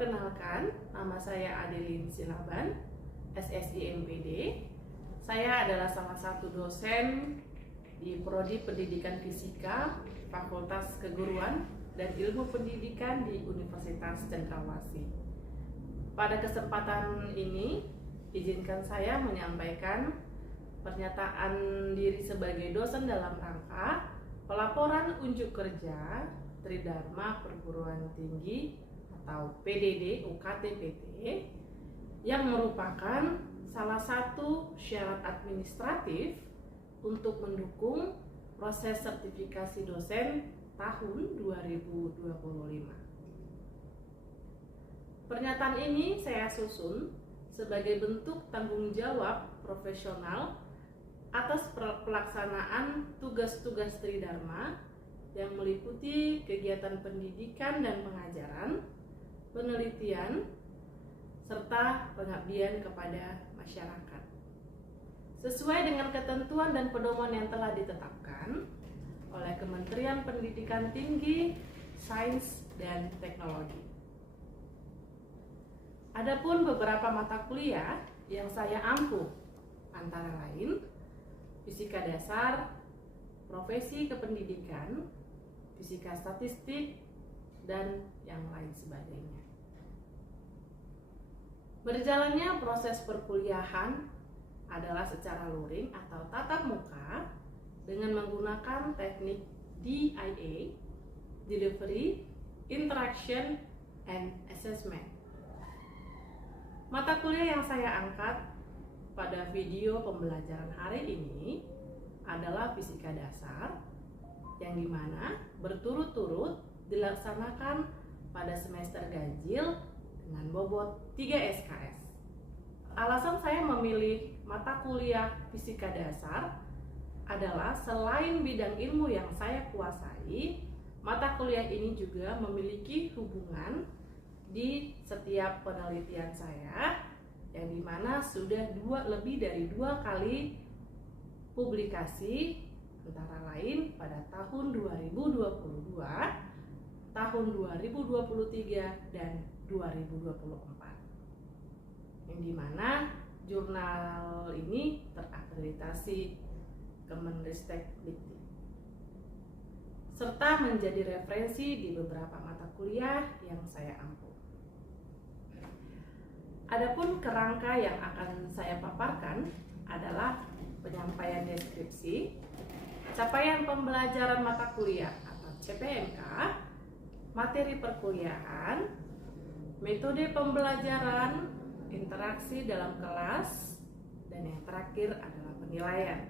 Perkenalkan, nama saya Adeline Silaban, SSI MPD. Saya adalah salah satu dosen di Prodi Pendidikan Fisika, Fakultas Keguruan dan Ilmu Pendidikan di Universitas Cendrawasih. Pada kesempatan ini, izinkan saya menyampaikan pernyataan diri sebagai dosen dalam rangka pelaporan unjuk kerja Tridharma Perguruan Tinggi atau PDD UKT-PT yang merupakan salah satu syarat administratif untuk mendukung proses sertifikasi dosen tahun 2025. Pernyataan ini saya susun sebagai bentuk tanggung jawab profesional atas pelaksanaan tugas-tugas Tridharma yang meliputi kegiatan pendidikan dan pengajaran, penelitian, serta pengabdian kepada masyarakat. Sesuai dengan ketentuan dan pedoman yang telah ditetapkan oleh Kementerian Pendidikan Tinggi, Sains, dan Teknologi. Adapun beberapa mata kuliah yang saya ampuh antara lain Fisika Dasar, Profesi Kependidikan, Fisika Statistik, dan yang lain sebagainya. Berjalannya proses perkuliahan adalah secara luring atau tatap muka dengan menggunakan teknik DIA, Delivery, Interaction, and Assessment. Mata kuliah yang saya angkat pada video pembelajaran hari ini adalah Fisika Dasar, yang dimana berturut-turut dilaksanakan pada semester ganjil dengan bobot 3 SKS. Alasan saya memilih mata kuliah Fisika Dasar adalah selain bidang ilmu yang saya kuasai, mata kuliah ini juga memiliki hubungan di setiap penelitian saya, yang dimana sudah lebih dari 2 kali publikasi, antara lain pada tahun 2022, tahun 2023, dan 2024, yang dimana jurnal ini terakreditasi Kemenristek Dikti, serta menjadi referensi di beberapa mata kuliah yang saya ampuh. Adapun kerangka yang akan saya paparkan adalah penyampaian deskripsi, capaian pembelajaran mata kuliah atau CPMK, materi perkuliahan, metode pembelajaran, interaksi dalam kelas, dan yang terakhir adalah penilaian.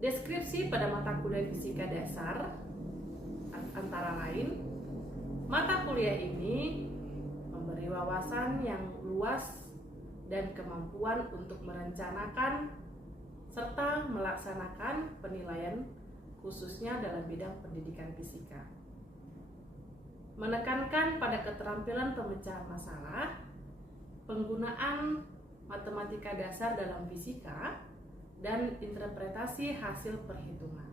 Deskripsi pada mata kuliah Fisika Dasar antara lain, mata kuliah ini memberi wawasan yang luas dan kemampuan untuk merencanakan serta melaksanakan penilaian khususnya dalam bidang pendidikan fisika. Menekankan pada keterampilan pemecahan masalah, penggunaan matematika dasar dalam fisika, dan interpretasi hasil perhitungan.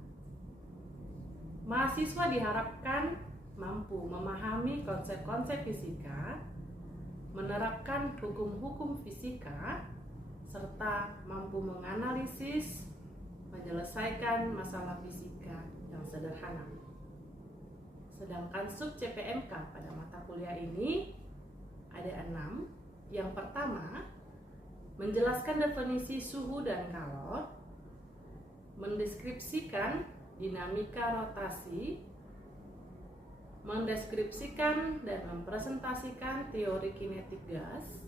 Mahasiswa diharapkan mampu memahami konsep-konsep fisika, menerapkan hukum-hukum fisika, serta mampu menganalisis, menyelesaikan masalah fisika yang sederhana. Sedangkan sub CPMK pada mata kuliah ini ada 6. Yang pertama, menjelaskan definisi suhu dan kalor, mendeskripsikan dinamika rotasi, mendeskripsikan dan mempresentasikan teori kinetik gas,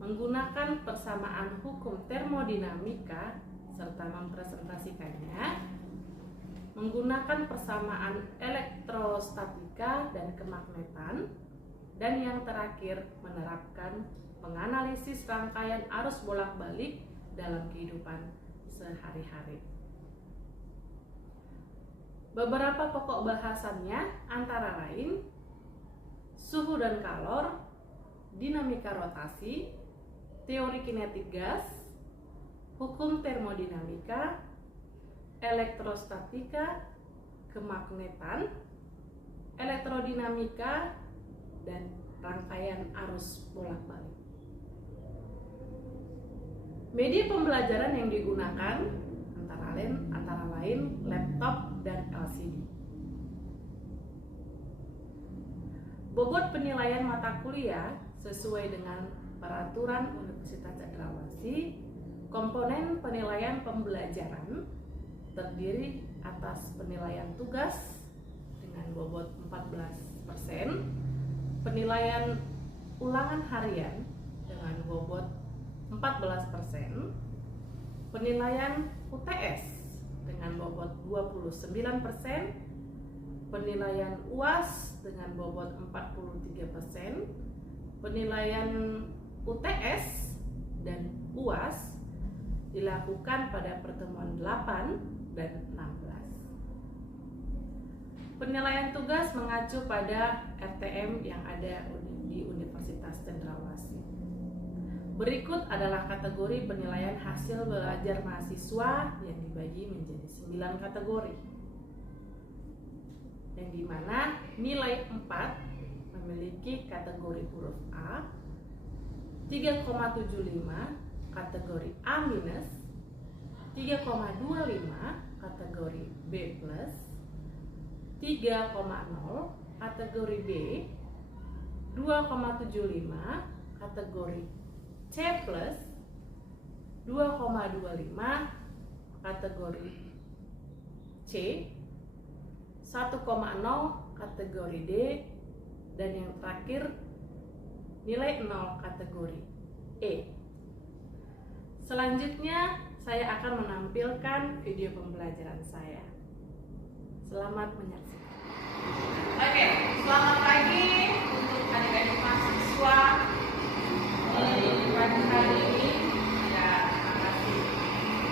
menggunakan persamaan hukum termodinamika serta mempresentasikannya, menggunakan persamaan elektrostatika dan kemagnetan, dan yang terakhir menerapkan menganalisis rangkaian arus bolak-balik dalam kehidupan sehari-hari. Beberapa pokok bahasannya antara lain suhu dan kalor, dinamika rotasi, teori kinetik gas, hukum termodinamika, elektrostatika, kemagnetan, elektrodinamika, dan rangkaian arus bolak-balik. Media pembelajaran yang digunakan antara lain laptop dan LCD. Bobot penilaian mata kuliah sesuai dengan peraturan Universitas Cendrawasih. Komponen penilaian pembelajaran terdiri atas penilaian tugas dengan bobot 14%, penilaian ulangan harian dengan bobot 14%, penilaian UTS dengan bobot 29%, penilaian UAS dengan bobot 43%, penilaian UTS dan UAS dilakukan pada pertemuan 8 dan 16. Penilaian tugas mengacu pada RTM yang ada di Universitas Cendrawasih. Berikut adalah kategori penilaian hasil belajar mahasiswa yang dibagi menjadi 9 kategori. Yang dimana nilai 4 memiliki kategori huruf A, 3,75 kategori A-, 3,25 kategori B+, 3,0 kategori B, 2,75 kategori C+, 2,25 kategori C, 1,0 kategori D, dan yang terakhir nilai 0 kategori E. Selanjutnya saya akan menampilkan video pembelajaran saya. Selamat menyaksikan. Oke, selamat pagi untuk adik-adik mahasiswa. Pagi hari ini ya, terima kasih.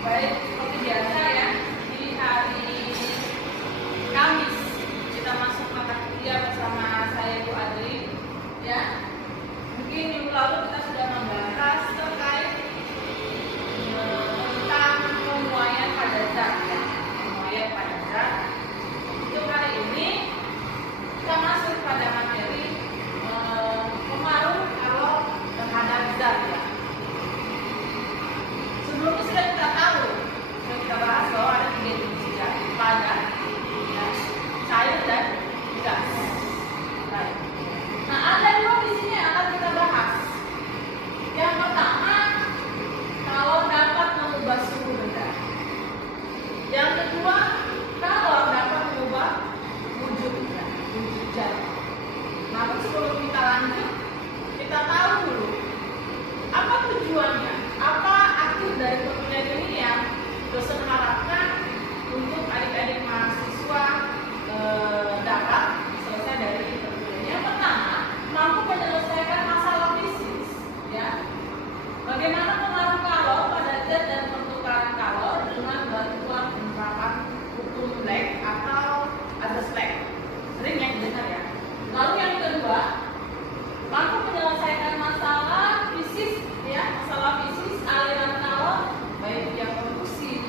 Baik, seperti biasa ya, di hari Kamis kita masuk mata kuliah bersama saya Bu Adri. Ya, mungkin minggu lalu kita sudah membahas terkait tentang pemuaian pada zat ya, pemuaian pada zat. Untuk hari ini kita masuk pada materi pengaruh kalor terhadap zat ya. Sebelumnya sudah kita tahu, sudah kita bahas bahwa ada 3 jenis zat, padat, ya, cair dan gas. Baik. Nah, ada 2 di sini yang akan kita bahas. Yang pertama, kalau dapat mengubah suhu benda. Yang kedua, kalau dapat mengubah wujud benda, wujud zat. Namun sebelum kita lanjut, kita tahu dulu apa tujuannya, apa akhir dari perkuliahan ini yang dosen harapkan untuk adik-adik mahasiswa dapat selesai dari perkuliahan. Yang pertama, mampu menyelesaikan masalah fisik, ya. Bagaimana pengaruh kalor pada zat dan pertukaran kalor dengan bantuan penerapan hukum Black atau azas Black. Sering yang didengar ya. Lalu yang kedua, mampu menyelesaikan masalah fisik, ya, masalah fisik aliran kalor baik via konduksi,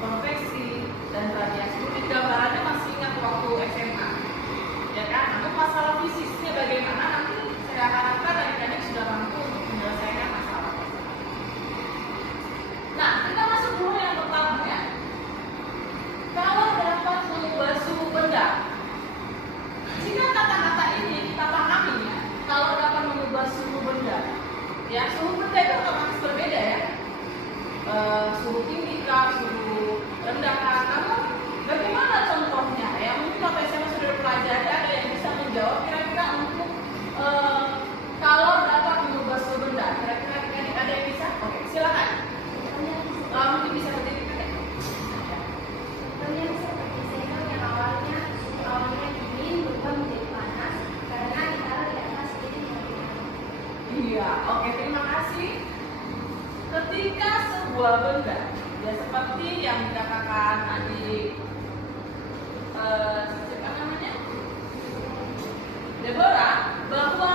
konveksi, dan radiasi. Mungkin gambarannya masih ingat waktu SMA, ya kan? Untuk masalah fisiknya bagaimana nanti saya harapkan adik-adik sudah mampu untuk menyelesaikan masalah tersebut. Nah, kita masuk dulu yang pertama ya. Kalau dapat mengubah suhu benda. Jika kata-kata ini kita pahami ya, kalau dapat mengubah suhu benda, ya suhu benda itu otomatis berbeda ya. Suhu tinggi kah, suhu rendah kah, namun bagaimana contohnya? Ya mungkin Bapak SMA sudah pelajari, ada yang bisa menjawab kira-kira untuk kalau dapat mengubah suhu benda. Kira-kira ada yang bisa? Oke, silakan. Mungkin bisa berdiri kan? Contohnya seperti sendok yang awalnya dingin berubah menjadi panas karena ditaruh di atas piring yang ringan. Iya, oke, terima kasih. Ketika sebuah benda, ya seperti yang dikatakan adik siapa namanya? Deborah, bahwa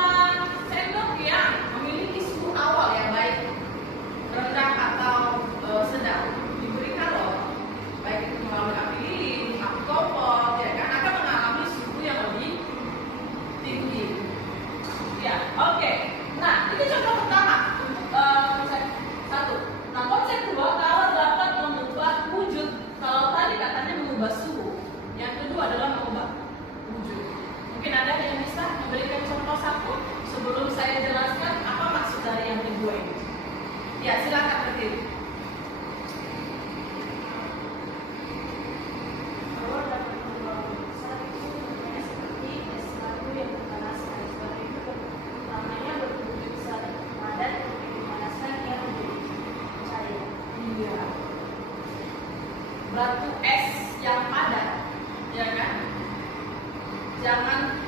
sendok yang memiliki suhu awal yang baik, rendah atau sedang, diberi kalor, baik itu melalui api lilin, api kompor, ya kan, akan mengalami suhu yang lebih tinggi. batu es yang padat, ya kan? Jangan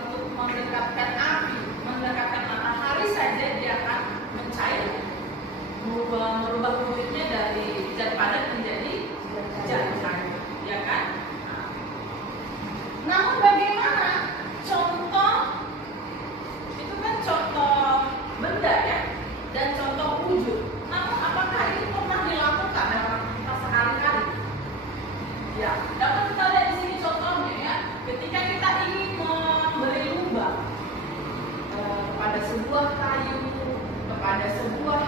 untuk mendekatkan api, mendekatkan matahari saja dia akan mencair, merubah kulitnya dari zat padat menjadi zat cair, ya kan? Namun bagaimana contoh itu kan contoh benda ya, dan contoh wujud. Namun apakah ini pernah dilakukan dalam kita sehari-hari? Ya, dapat kita lihat di sini contohnya ya. Ketika kita ingin memberi lubang kepada sebuah kayu, kepada sebuah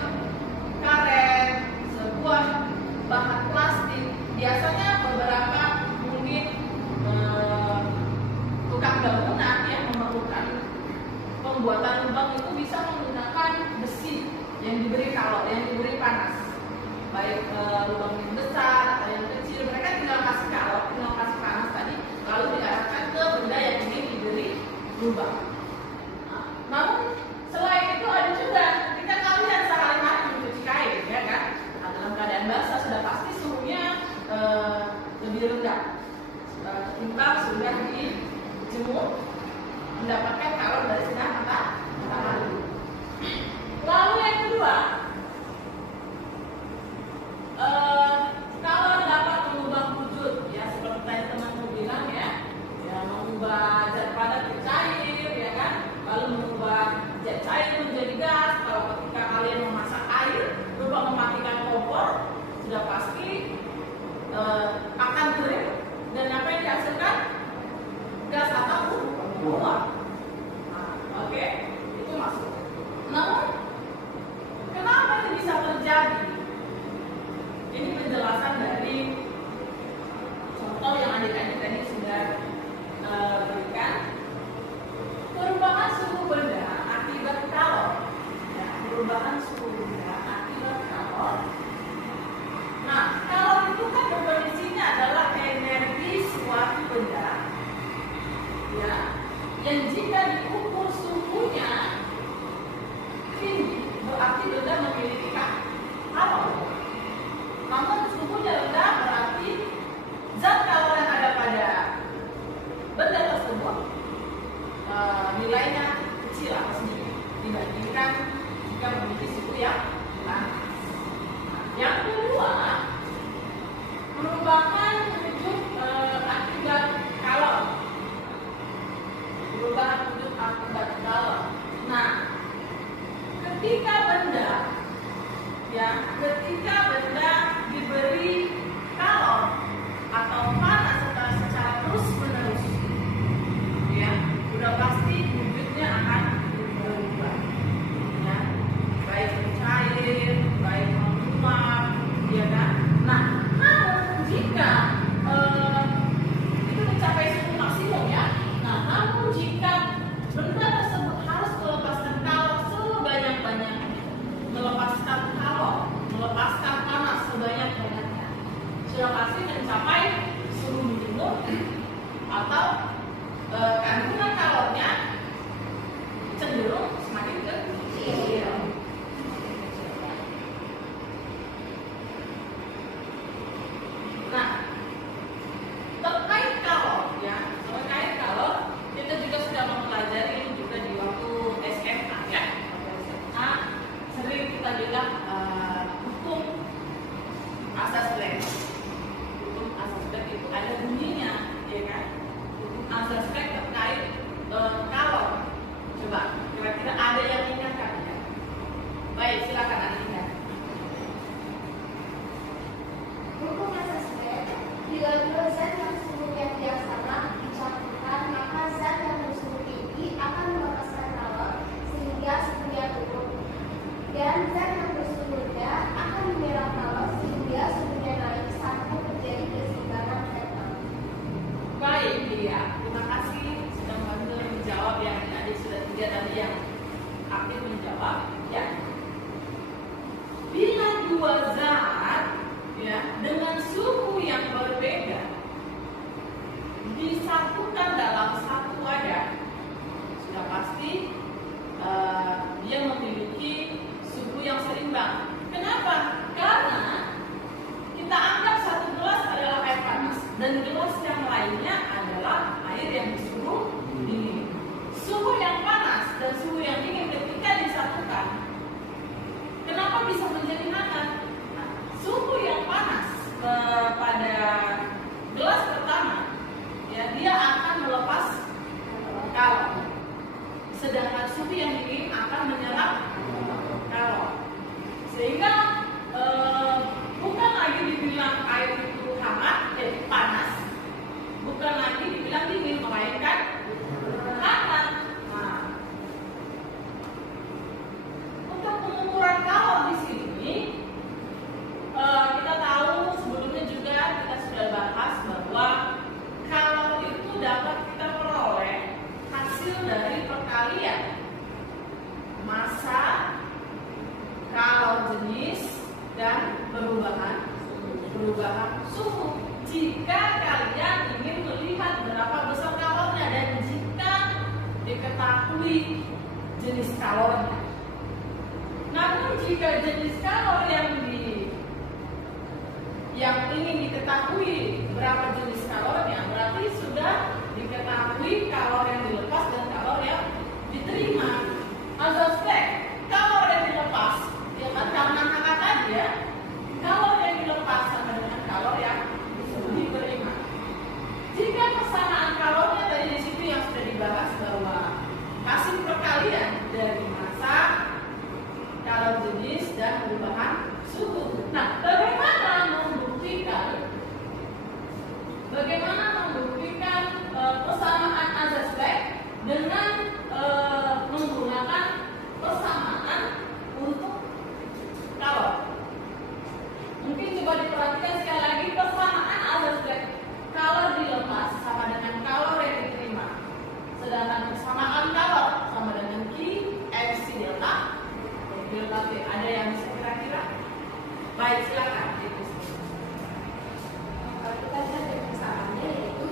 karet, sebuah bahan plastik, biasanya beberapa mungkin tukang bangunan yang memerlukan pembuatan lubang itu bisa menggunakan besi yang diberi kalor, yang diberi panas, baik lubang yang besar atau yang kecil. Mereka tinggal kasih kalor, tinggal kasih panas tadi, lalu diarahkan ke benda yang ingin diberi lubang. Namun selain itu ada juga ketika kalian sehari-hari mencuci kain, ya kan? Nah, dalam keadaan basah sudah pasti suhunya lebih rendah ketimbang sudah dijemur, mendapatkan kalor dari sinar matahari. Lalu yang kedua, kalau dapat mengubah wujud, ya seperti tadi teman-teman bilang ya, mengubah zat padat ke cair, ya kan? Lalu mengubah zat cair menjadi gas. Kalau ketika kalian memasak air, lupa mematikan kompor, sudah pasti akan kering, dan apa yang dihasilkan? Gas atau uap. Oke, itu masuk. Namun kenapa ini bisa terjadi? Ini penjelasan dari contoh yang adik-adik tadi sudah berikan. Perubahan suhu benda akibat kalor. Ya, perubahan suhu benda akibat kalor. Nah, kalor itu kan definisinya adalah energi suatu benda, ya, yang jika diukur suhunya tinggi, berarti benda memiliki kalor. Namun suhunya rendah berarti zat kalor yang ada pada benda tersebut nilainya kecil atau sedikit dibandingkan jika memiliki suhu yang panas. Yang kedua, perubahan wujud akibat kalor. Perubahan wujud akibat kalor. Nah, ketika benda diberi kalor atau panas secara terus menerus, ya, sudah pasti wujudnya akan berubah, ya, baik mencair, baik menguap, ya kan? Nah, namun jika itu mencapai suhu maksimum, ya. Nah, namun jika benda tersebut harus melepaskan kalor sebanyak-banyaknya, melepaskan kalor, melepaskan panas sebanyak-banyaknya, sudah pasti mencapai suhu minimum atau kandungan kalornya cenderung semakin kecil. Nah, terkait kalor, ya, terkait kalor kita juga sudah mempelajari ini juga di waktu SMA, ya. SMA sering kita bilang hukum asas Planck. Hukum asas Planck itu ada bunyinya, ya kan? Hukum asas Planck terkait kalor. Coba, kira-kira ada yang ingatkan, ya? Baik, silakan ada ingat. Hukum asas Planck, bila dua zat yang suhunya tidak sama dicampurkan, maka zat yang bersuhu tinggi akan melepaskan kalor sehingga suhunya turun, dan zat yang bersuhu rendah akan menyerap kalor sehingga suhunya naik sampai terjadi keseimbangan total. Baik, dia. Terima kasih sudah membantu menjawab yang adik sudah 3 tadi yang aktif menjawab, ya. Bila dua zat, ya, dengan suhu yang berbeda disatukan dalam satu wadah, sudah pasti dia memiliki suhu yang kenapa bisa menjadi hangat? Nah, suhu yang panas pada gelas pertama, ya, dia akan melepas kalor. Sedangkan suhu yang dingin akan menyerap kalor. Sehingga bukan lagi dibilang air itu hangat, jadi panas. Bukan lagi dibilang dingin, melainkan hangat. Nah, untuk pengukuran kalor di sini, kita tahu sebelumnya juga kita sudah bahas bahwa kalor itu dapat kita peroleh hasil dari perkalian massa, kalor jenis, dan perubahan suhu. Jika kalian ingin melihat berapa besar kalornya dan jika diketahui jenis kalornya. Namun jika jenis kalor yang ingin diketahui berapa jenis kalornya, berarti sudah diketahui kalor yang dilepas dan kalor yang diterima. Aspek kalor yang dilepas, ya kan, karena hangat tadi ya, kalor yang dilepas sama dengan kalor yang diterima. Jika persamaan kalornya tadi di situ yang sudah dibahas bahwa hasil perkalian dari massa, kalor jenis, dan perubahan suhu. Nah, bagaimana membuktikan persamaan aspek dengan menggunakan persamaan untuk kalor? Mungkin coba diperhatikan sekali lagi, persamaan aspek kalor dilepas sama dengan kalor yang diterima. Sedangkan persamaan kalor sama dengan Q MC delta T. Ada yang bisa kira-kira? Baik, silakan. Kalau kita lihat dari persamaannya, yaitu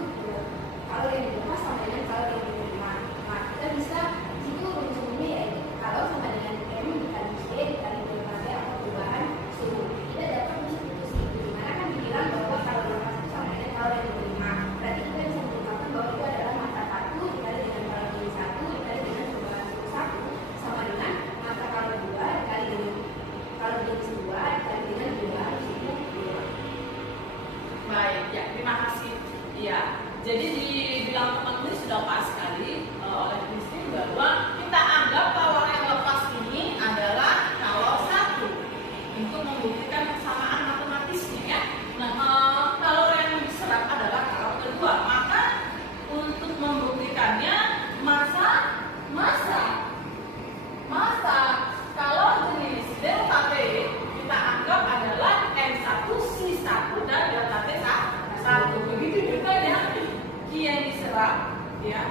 kalor yang dilepas sama dengan kalor yang diterima. Nah, kita bisa itu rumusnya yaitu kalor sama dengan M dikali C dikali delta T atau perubahan suhu. Kita dapat substitusi. Dimana kan dibilang bahwa kalor dilepas itu sama dengan kalor yang diterima. Berarti kita bisa menunjukkan bahwa itu adalah massa 1 dikali dengan kalor jenis 1 dikali dengan perubahan suhu 1 sama dengan massa kalor 2 dikali dengan kalor jenis 2 dikali dengan perubahan suhu 2. Baik, ya, terima kasih. Iya, jadi dibilang teman-teman sudah pas sekali oleh Christine bahwa kita anggap kalor yang lepas ini adalah kalor 1 untuk membuktikan persamaan matematisnya ya. Nah, kalor yang diserap adalah kalor kedua. Maka untuk membuktikannya massa kalor jenis delta T kita anggap adalah M1 C1 dan delta T 1. Begitu juga dengan Q yang diserap ya,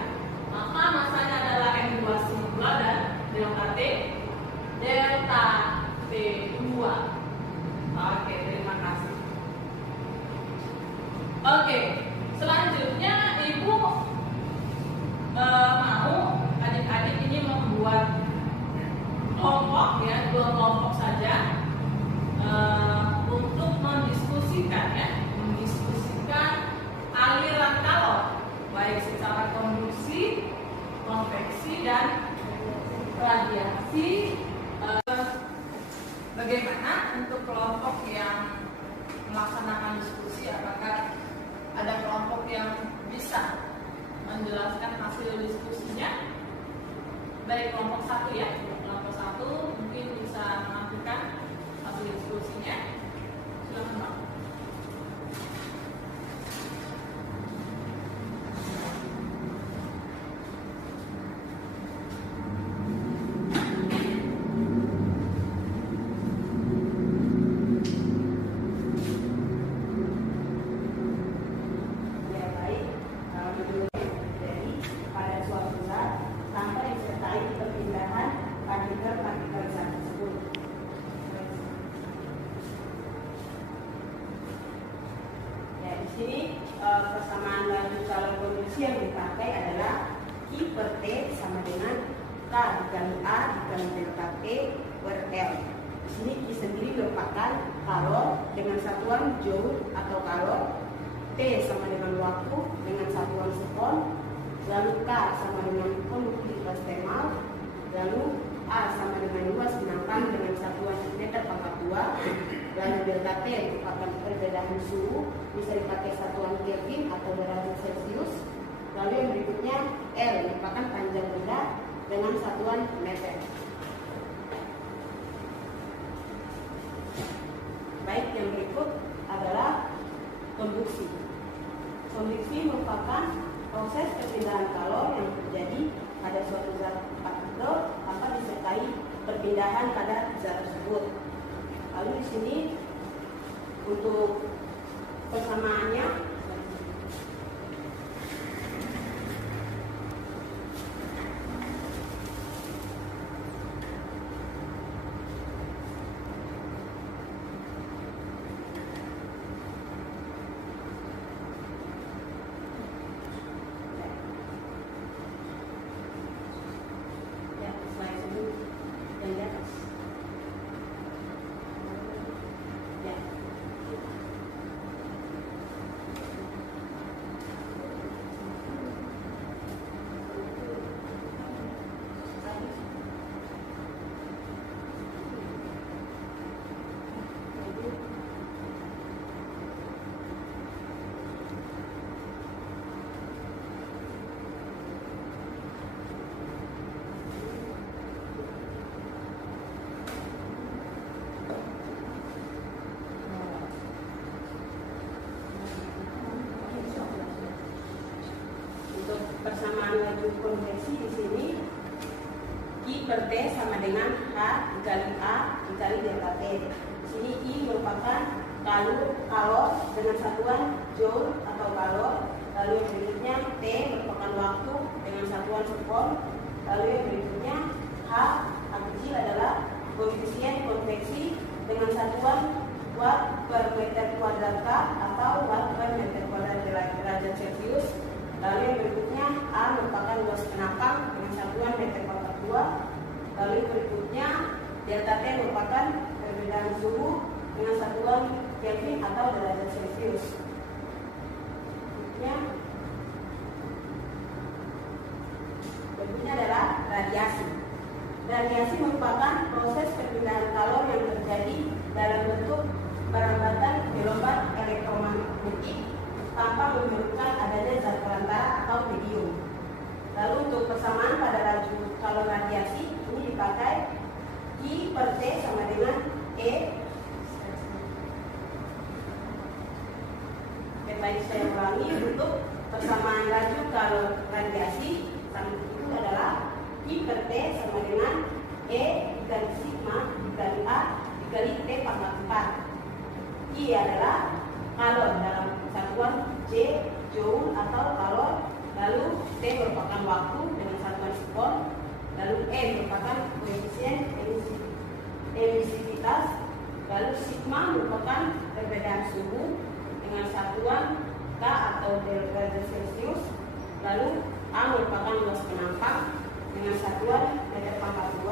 maka massanya adalah M2 C2 dan delta T2. Oke, terima kasih. Oke, selanjutnya Ibu mau adik-adik ini membuat kelompok ya, 2 kelompok saja untuk mendiskusikan aliran kalor baik secara konduksi, konveksi, dan radiasi. Bagaimana untuk kelompok yang melaksanakan diskusi? Apakah ada kelompok yang bisa menjelaskan hasil diskusinya? Baik, kelompok 1 ya. Kelompok 1 mungkin bisa menampilkan hasil diskusinya. Silakan Pak. Persamaan laju calon konduksi yang dipakai adalah Q per T sama dengan K dikali A dikali delta T per L. Di sini Q sendiri merupakan kalor dengan satuan joule atau kalor, T sama dengan waktu dengan satuan sekon, lalu K sama dengan konduktivitas thermal, lalu A sama dengan luas menangkap dengan satuan meter per delta T merupakan perbedaan suhu, bisa dipakai satuan Kelvin atau derajat Celcius. Lalu yang berikutnya L merupakan panjang benda dengan satuan meter. Baik, yang berikut adalah konduksi. Konduksi merupakan proses perpindahan kalor yang terjadi pada suatu zat partikel tanpa disertai perpindahan pada zat tersebut. Lalu di sini untuk persamaannya persamaan laju konveksi di sini I per T sama dengan H dikali A dikali delta T. Di sini I merupakan kalor dengan satuan joule atau kalor. Lalu yang berikutnya T merupakan waktu dengan satuan sekon. Lalu yang berikutnya H kecil adalah koefisien konveksi dengan satuan watt per meter kuadrat K atau watt per meter kuadrat derajat Celcius. Lalu yang berikutnya A merupakan luas penampang dengan satuan meter kuadrat 2. Lalu yang berikutnya delta T merupakan perbedaan suhu dengan satuan Kelvin atau derajat Celcius. Berikutnya adalah radiasi. Radiasi merupakan proses perpindahan kalor yang terjadi dalam bentuk perambatan gelombang elektromagnetik tanpa memerlukan adanya zat perantara atau medium. Lalu untuk persamaan pada laju kalor radiasi ini dipakai I per T sama dengan E. Baik, saya ulangi, untuk persamaan laju kalor radiasi itu adalah I per T sama dengan E dikali sigma dikali A dikali T pangkat 4. I adalah kalor dalam satuan J, joule atau kalor. Lalu T merupakan waktu dengan satuan sekon. Lalu E merupakan koefisien emisivitas. Lalu sigma merupakan perbedaan suhu dengan satuan K atau derajat Celcius. Lalu A merupakan luas penampang dengan satuan meter pangkat 2.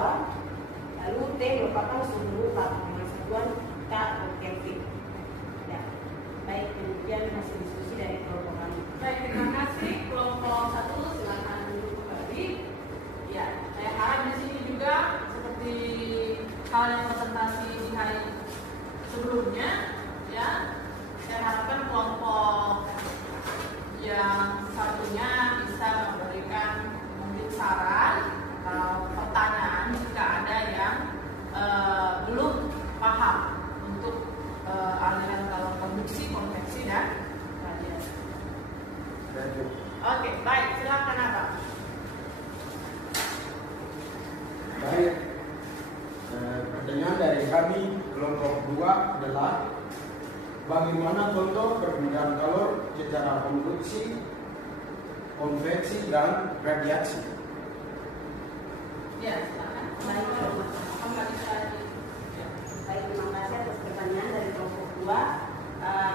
Lalu T merupakan suhu mutlak dengan satuan K atau Kelvin. Ya. Baik, kemudian hasil diskusi dari kelompok kami. Baik, terima kasih. Kelompok 1 silakan duduk kembali. Ya, saya harap di sini juga seperti hal yang presentasi di hari sebelumnya, ya. Saya harapkan kelompok yang satunya bisa memberikan mungkin saran atau pertanyaan jika ada yang belum paham untuk aliran kalor konduksi, konveksi, dan radiasi. Oke, baik, silakan Abang. Baik, pertanyaan dari kami kelompok 2 adalah bagaimana contoh perpindahan kalor secara konduksi, konveksi, dan radiasi? Ya, silakan. Baik, baik, terima kasih atas pertanyaan dari kelompok 2.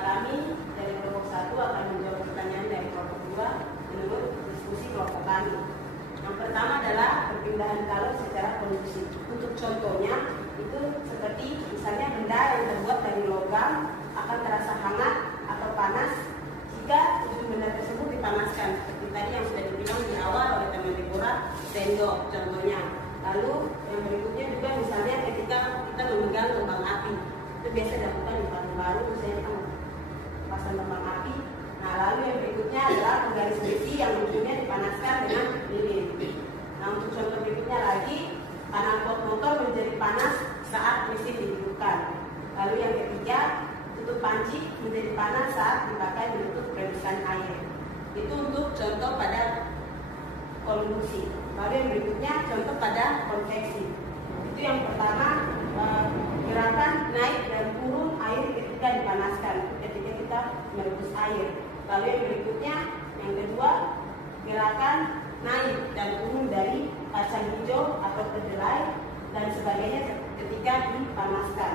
Kami dari kelompok 1 akan menjawab pertanyaan dari kelompok 2 menurut diskusi kelompok kami. Yang pertama adalah perpindahan kalor secara konduksi. Untuk contohnya itu seperti misalnya benda yang terbuat dari logam akan terasa hangat atau panas jika ujung benda tersebut dipanaskan, seperti tadi yang sudah dibilang di awal oleh teman Deborah, sendok contohnya. Lalu yang berikutnya juga misalnya ketika kita memegang lubang api, itu biasa dilakukan di tahun baru, misalnya kita pasang kembang api. Nah, lalu yang berikutnya adalah penggaris besi yang ujungnya dipanaskan dengan lilin. Nah, untuk contoh berikutnya lagi, panel pot motor menjadi panas saat mesin dihidupkan. Lalu yang ketiga, tutup panci menjadi panas saat dipakai untuk perebusan air. Itu untuk contoh pada konduksi. Lalu yang berikutnya contoh pada konveksi. Itu yang pertama, gerakan naik dan turun air ketika dipanaskan, ketika kita merebus air. Lalu yang berikutnya, yang kedua, gerakan naik dan turun dari kacang hijau atau kedelai dan sebagainya ketika dipanaskan.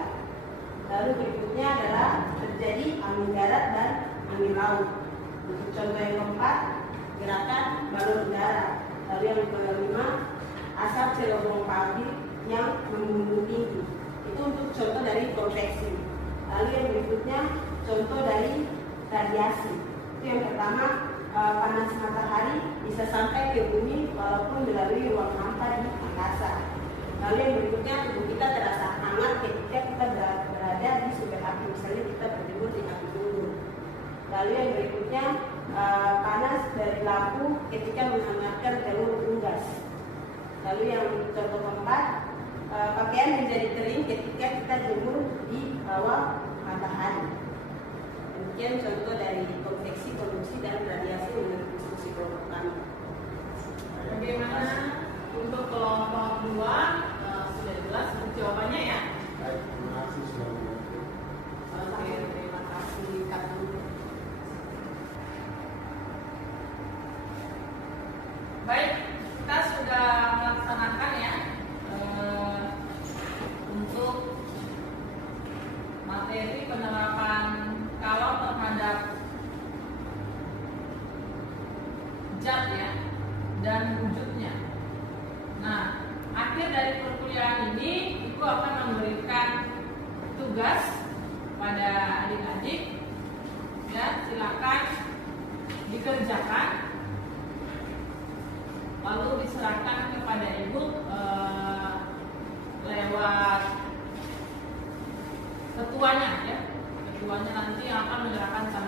Lalu berikutnya adalah terjadi angin darat dan angin laut. Untuk contoh yang keempat, gerakan balon udara. Lalu yang kelima, asap celodong pabrik yang membumbung tinggi. Itu untuk contoh dari konveksi. Lalu yang berikutnya, contoh dari radiasi. Itu yang pertama, panas matahari bisa sampai ke bumi walaupun melalui ruang hampa di angkasa. Lalu yang berikutnya, tubuh kita terasa hangat ketika kita berada di sumber api, misalnya kita berjemur di api unggun. Lalu yang berikutnya, panas dari lampu ketika menghangatkan telur unggas. Lalu yang contoh keempat, pakaian menjadi kering ketika kita jemur di bawah matahari. Demikian contoh dari konveksi, konduksi, dan radiasi menurut diskusi kelompok kami. Bagaimana untuk kelompok 2 sudah jelas jawabannya ya? Baik, terima kasih sudah mengerti. Oke, terima kasih Kak Guru. Baik, kita sudah melaksanakan ya untuk materi penerapan kalau terhadap zat ya dan wujudnya. Nah, akhir dari perkuliahan ini Ibu akan memberikan tugas pada adik-adik ya, silakan dikerjakan lalu diserahkan kepada Ibu lewat ketuanya ya. Ketuanya nanti akan menyerahkan sama